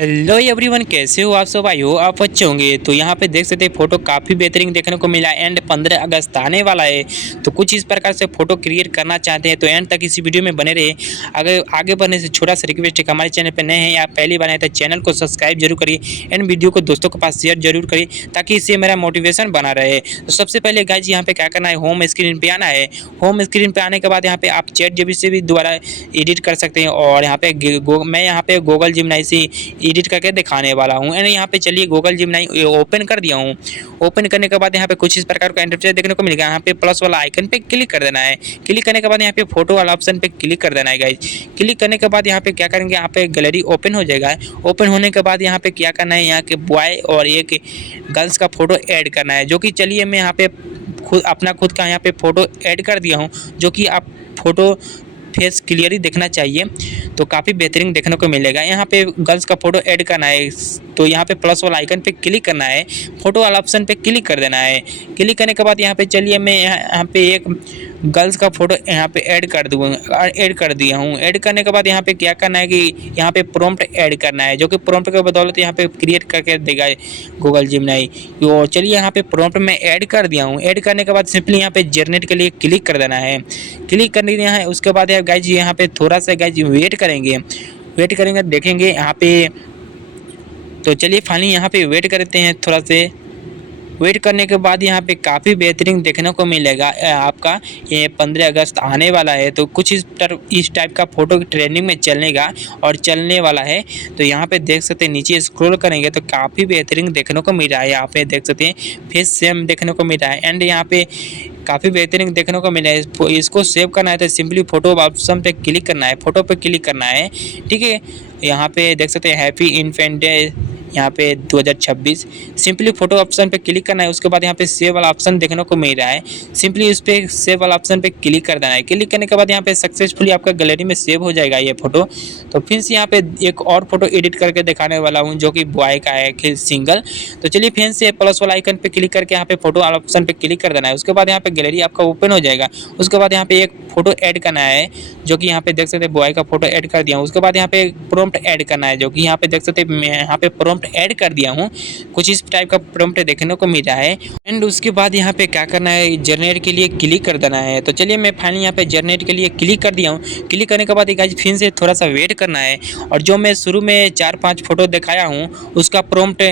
Hello everyone, कैसे हो आप सब? आई हो आप अच्छे होंगे। तो यहाँ पे देख सकते हैं फोटो काफ़ी बेहतरीन देखने को मिला एंड 15 अगस्त आने वाला है। तो कुछ इस प्रकार से फोटो क्रिएट करना चाहते हैं तो एंड तक इसी वीडियो में बने रहे। अगर आगे बढ़ने से छोटा सा रिक्वेस्ट है कि हमारे चैनल पर नए हैं या पहली बार आए तो चैनल को सब्सक्राइब जरूर करिए एंड वीडियो को दोस्तों के पास शेयर जरूर करिए ताकि इससे मेरा मोटिवेशन बना रहे। तो सबसे पहले गाइज यहाँ पे क्या करना है, होम स्क्रीन पे आना है। होम स्क्रीन पे आने के बाद यहाँ पे आप ChatGPT से भी दोबारा एडिट कर सकते हैं और यहाँ पे मैं यहाँ पे गूगल जिमिनी से एडिट करके दिखाने वाला हूँ। एंड यहाँ पे चलिए गूगल जिमिनी ओपन कर दिया हूँ। ओपन करने के बाद यहाँ पे कुछ इस प्रकार का इंटरफेस देखने को मिलेगा। यहाँ पे प्लस वाला आइकन पे क्लिक कर देना है। क्लिक करने के बाद यहाँ पे फोटो वाला ऑप्शन पे क्लिक कर देना है गाइज। क्लिक करने के बाद यहाँ पे क्या करेंगे, यहाँ पे गैलरी ओपन हो जाएगा। ओपन होने के बाद यहाँ पे क्या करना है, यहाँ के बॉय और एक गर्ल्स का फोटो ऐड करना है, जो कि चलिए मैं यहाँ पे खुद का यहाँ पे फोटो ऐड कर दिया हूँ, जो कि आप फोटो फेस क्लियरली देखना चाहिए तो काफ़ी बेहतरीन देखने को मिलेगा। यहाँ पे गर्ल्स का फोटो ऐड करना है तो यहाँ पे प्लस वाला आइकन पे क्लिक करना है, फोटो वाला ऑप्शन पे क्लिक कर देना है। क्लिक करने के बाद यहाँ पे चलिए मैं यहाँ पे एक गर्ल्स का फोटो यहाँ पे ऐड कर दिया हूँ। ऐड करने के बाद यहाँ पे क्या करना है कि यहाँ पे प्रॉम्प्ट ऐड करना है, जो कि प्रॉम्प्ट के बदौलत यहाँ पे क्रिएट करके देगा गूगल जिमिनी। तो चलिए यहाँ पे प्रॉम्प्ट में ऐड कर दिया हूँ। ऐड करने के बाद सिंपली यहाँ पे जनरेट के लिए क्लिक कर देना है। क्लिक कर दिया है। उसके बाद गाइज यहाँ पे थोड़ा सा गाइज वेट करेंगे देखेंगे यहाँ पे। तो चलिए फाइनली यहाँ पे वेट करते हैं। थोड़ा से वेट करने के बाद यहाँ पे काफ़ी बेहतरीन देखने को मिलेगा। आपका ये 15 अगस्त आने वाला है तो कुछ इस टाइप का फ़ोटो ट्रेंडिंग में चलने वाला है। तो यहाँ पे देख सकते हैं, नीचे स्क्रॉल करेंगे तो काफ़ी बेहतरीन देखने को मिल रहा है। यहाँ पे देख सकते हैं फेस सेम देखने को मिल रहा है एंड यहाँ पे काफ़ी बेहतरीन देखने को मिला है। इसको सेव करना है तो सिंपली फोटो ऑप्शन पे क्लिक करना है, फोटो पे क्लिक करना है, ठीक है। यहाँ पे देख सकते हैं हैप्पी इन्फेंट डे यहाँ पे 2026। सिंपली फोटो ऑप्शन पे क्लिक करना है। उसके बाद यहाँ पे सेव वाला ऑप्शन देखने को मिल रहा है, सिंपली उस पर सेव वाला ऑप्शन पे क्लिक कर देना है। क्लिक करने के बाद यहाँ पे सक्सेसफुली आपका गैलरी में सेव हो जाएगा ये फोटो। तो फिर से यहाँ पे एक और फोटो एडिट करके दिखाने वाला हूँ, जो कि बॉय का है सिंगल। तो चलिए फिर से प्लस वाला आइकन पे क्लिक करके यहाँ पे फोटो वाला ऑप्शन पे क्लिक कर देना है। उसके बाद यहाँ पे गैलरी आपका ओपन हो जाएगा। उसके बाद यहाँ पे एक फोटो ऐड करना है, जो कि यहाँ पे देख सकते हैं बॉय का फोटो ऐड कर दिया हूँ। उसके बाद यहाँ पे प्रॉम्प्ट ऐड करना है, जो कि यहाँ पे देख सकते हैं मैं यहाँ पे प्रॉम्प्ट ऐड कर दिया हूँ। कुछ इस टाइप का प्रॉम्प्ट देखने को मिल रहा है एंड उसके बाद यहाँ पे क्या करना है, जनरेट के लिए क्लिक कर देना है। तो चलिए मैं फाइनली यहाँ पे जनरेट के लिए क्लिक कर दिया हूँ। क्लिक करने के बाद गाइस फिर से थोड़ा सा वेट करना है और जो मैं शुरू में 4-5 फोटो दिखाया हूँ उसका प्रॉम्प्ट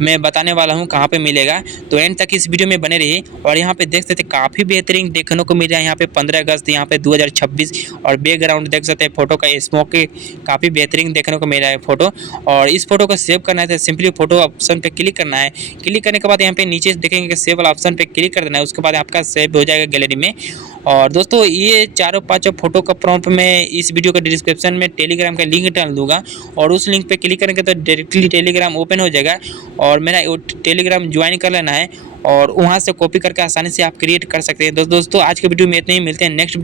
मैं बताने वाला हूँ कहाँ पे मिलेगा। तो एंड तक इस वीडियो में बने रहिए। और यहाँ पे देख सकते हैं काफ़ी बेहतरीन देखने को मिल रहा है। यहाँ पे 15 अगस्त यहाँ पे 2026 और बैकग्राउंड देख सकते हैं फोटो का स्मोक के काफ़ी बेहतरीन देखने को मिल रहा है फोटो। और इस फोटो को सेव करना है तो सिंपली फोटो ऑप्शन पे क्लिक करना है। क्लिक करने के बाद यहाँ पे नीचे देखेंगे कि सेव वाला ऑप्शन पे क्लिक कर देना है। उसके बाद आपका सेव हो जाएगा गैलरी में। और दोस्तों ये 4-5 फोटो का प्रॉम्प्ट मैं इस वीडियो के डिस्क्रिप्शन में टेलीग्राम का लिंक डाल दूंगा और उस लिंक पे क्लिक करेंगे तो डायरेक्टली टेलीग्राम ओपन हो जाएगा और मेरा टेलीग्राम ज्वाइन कर लेना है और वहाँ से कॉपी करके आसानी से आप क्रिएट कर सकते हैं। दोस्तों आज के वीडियो में इतने ही, मिलते हैं नेक्स्ट